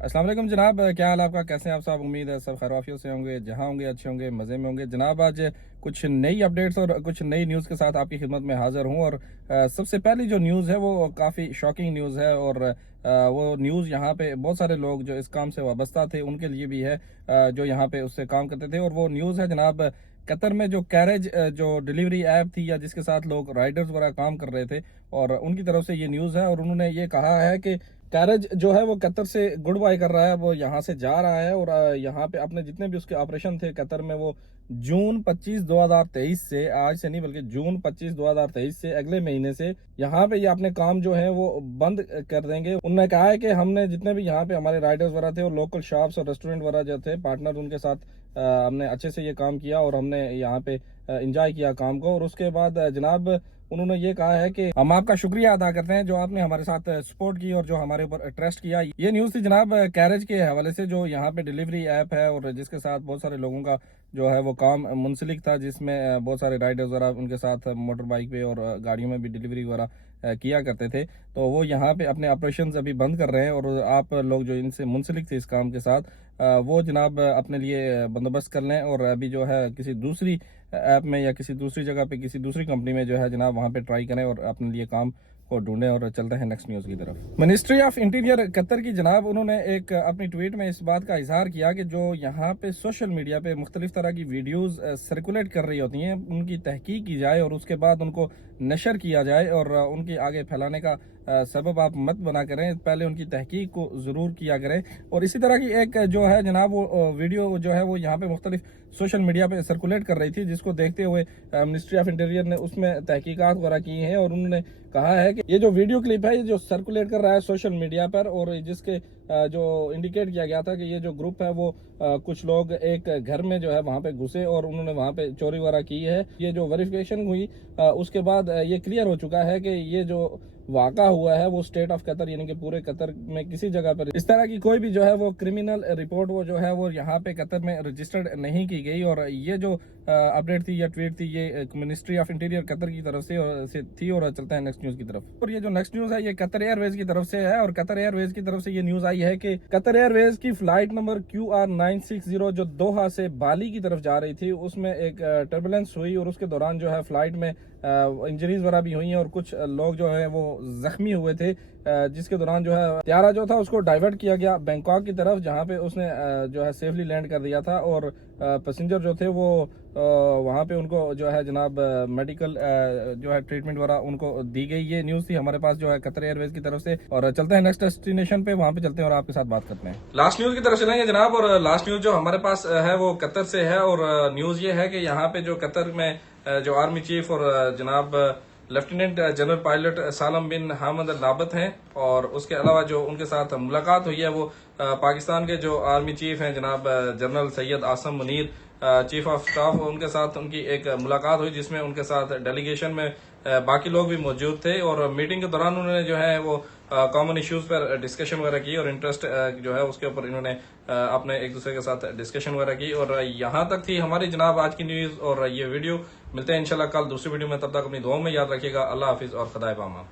अस्सलाम वालेकुम जनाब, क्या हाल है आपका? कैसे हैं आप सब? उम्मीद है सब खैरियत से होंगे, जहां होंगे अच्छे होंगे, मज़े में होंगे। जनाब आज कुछ नई अपडेट्स और कुछ नई न्यूज़ के साथ आपकी खिदमत में हाज़िर हूं। और सबसे पहली जो न्यूज़ है वो काफ़ी शॉकिंग न्यूज़ है। और वो न्यूज़ यहाँ पे बहुत सारे लोग जो इस काम से वाबस्ता थे उनके लिए भी है, जो यहाँ पे उससे काम करते थे। और वो न्यूज़ है जनाब, कतर में जो कैरेज जो डिलीवरी ऐप थी या जिसके साथ लोग राइडर्स वगैरह काम कर रहे थे, और उनकी तरफ से ये न्यूज़ है। और उन्होंने ये कहा है कि कैरेज जो है वो कतर से गुड बाय कर रहा है, वो यहाँ से जा रहा है। और यहाँ पे अपने जितने भी उसके ऑपरेशन थे कतर में, वो जून 25 2023 से, आज से नहीं बल्कि जून 25 2023 से, अगले महीने से यहाँ पे ये अपने काम जो है वो बंद कर देंगे। उन्होंने कहा है कि हमने जितने भी यहाँ पे हमारे राइडर्स वगैरह थे और लोकल शॉप्स और रेस्टोरेंट वगैरह जो थे पार्टनर, उनके साथ हमने अच्छे से ये काम किया और हमने यहाँ पे इंजॉय किया काम को। और उसके बाद जनाब उन्होंने ये कहा है कि हम आपका शुक्रिया अदा करते हैं जो आपने हमारे साथ सपोर्ट की और जो हमारे ऊपर ट्रस्ट किया। ये न्यूज़ थी जनाब कैरेज के हवाले से, जो यहाँ पे डिलीवरी ऐप है और जिसके साथ बहुत सारे लोगों का जो है वो काम मुंसलिक था, जिसमें बहुत सारे राइडर्स वगैरह उनके साथ मोटर बाइक पे और गाड़ियों में भी डिलीवरी वगैरह किया करते थे। तो वो यहाँ पे अपने ऑपरेशंस अभी बंद कर रहे हैं। और आप लोग जो इनसे मुंसलिक थे इस काम के साथ, वो जनाब अपने लिए बंदोबस्त कर लें और अभी जो है किसी दूसरी ऐप में या किसी दूसरी जगह पे किसी दूसरी कंपनी में जो है जनाब वहाँ पे ट्राई करें और अपने लिए काम को ढूंढें। और चलते हैं नेक्स्ट न्यूज़ की तरफ। मिनिस्ट्री ऑफ इंटीरियर कतर की जनाब उन्होंने एक अपनी ट्वीट में इस बात का इजहार किया कि जो यहाँ पे सोशल मीडिया पे मुख्तलिफ तरह की वीडियोस सर्कुलेट कर रही होती हैं, उनकी तहकीक की जाए और उसके बाद उनको नशर किया जाए और उनकी आगे फैलाने का सबब आप मत बना करें, पहले उनकी तहकीक को ज़रूर किया करें। और इसी तरह की एक जो है जनाब वो वीडियो जो है वो यहाँ पे मुख्तलिफ सोशल मीडिया पे सर्कुलेट कर रही थी, जिसको देखते हुए मिनिस्ट्री ऑफ इंटीरियर ने उसमें तहकीकात वगैरह की हैं। और उन्होंने कहा है कि ये जो वीडियो क्लिप है ये जो सर्कुलेट कर रहा है सोशल मीडिया पर, और जिसके जो इंडिकेट किया गया था कि ये जो ग्रुप है वो कुछ लोग एक घर में जो है वहाँ पे घुसे और उन्होंने वहाँ पे चोरी वगैरह की है। ये जो वेरिफिकेशन हुई उसके बाद ये क्लियर हो चुका है कि ये जो वाक़ा हुआ है वो स्टेट ऑफ कतर यानी कि पूरे कतर में किसी जगह पर इस तरह की कोई भी जो है वो क्रिमिनल रिपोर्ट वो जो है वो यहाँ पे कतर में रजिस्टर्ड नहीं की गई। और ये जो अपडेट थी या ट्वीट थी ये मिनिस्ट्री ऑफ इंटीरियर कतर की तरफ से थी। और चलते हैं नेक्स्ट न्यूज़ की तरफ। और ये जो नेक्स्ट न्यूज़ है ये कतर एयरवेज की तरफ से है। और कतर एयरवेज की तरफ से ये न्यूज़ आई है कि कतर एयरवेज की फ्लाइट नंबर QR960 जो दोहा से बाली की तरफ जा रही थी, उसमें एक टर्बुलेंस हुई और उसके दौरान जो है फ्लाइट में इंजरीज वगैरह भी हुई हैं और कुछ लोग जो है वो जख्मी हुए थे, जिसके दौरान जो है त्यारा जो था उसको डाइवर्ट किया गया बैंकॉक की तरफ, जहां पे उसने जो है सेफली लैंड कर दिया था। और पैसेंजर जो थे वो वहां पे उनको जो है जनाब मेडिकल जो है ट्रीटमेंट वगैरह उनको दी गई। ये न्यूज़ थी हमारे पास जो है कतर एयरवेज की तरफ से। और चलते हैं नेक्स्ट डेस्टिनेशन पे, वहां पे चलते हैं और आपके साथ बात करते हैं। लास्ट न्यूज़ की तरफ चलेंगे जनाब। और लास्ट न्यूज़ जो हमारे पास है वो कतर से है। और न्यूज़ ये है कि यहाँ पे जो कतर में जो आर्मी चीफ और जनाब लेफ्टिनेंट जनरल पायलट सालम बिन हामद लाबत हैं, और उसके अलावा जो उनके साथ मुलाकात हुई है वो पाकिस्तान के जो आर्मी चीफ हैं जनाब general Syed Asim Munir, chief of staff, उनके साथ उनकी एक मुलाकात हुई जिसमें उनके साथ डेलीगेशन में बाकी लोग भी मौजूद थे। और मीटिंग के दौरान उन्होंने जो है वो कॉमन इश्यूज पर डिस्कशन वगैरह की और इंटरेस्ट जो है उसके ऊपर इन्होंने अपने एक दूसरे के साथ डिस्कशन वगैरह की। और यहाँ तक थी हमारी जनाब आज की न्यूज़ और ये वीडियो। मिलते हैं इंशाल्लाह कल दूसरी वीडियो में, तब तक अपनी दुआओं में याद रखिएगा। अल्लाह हाफिज और खुदा पामा।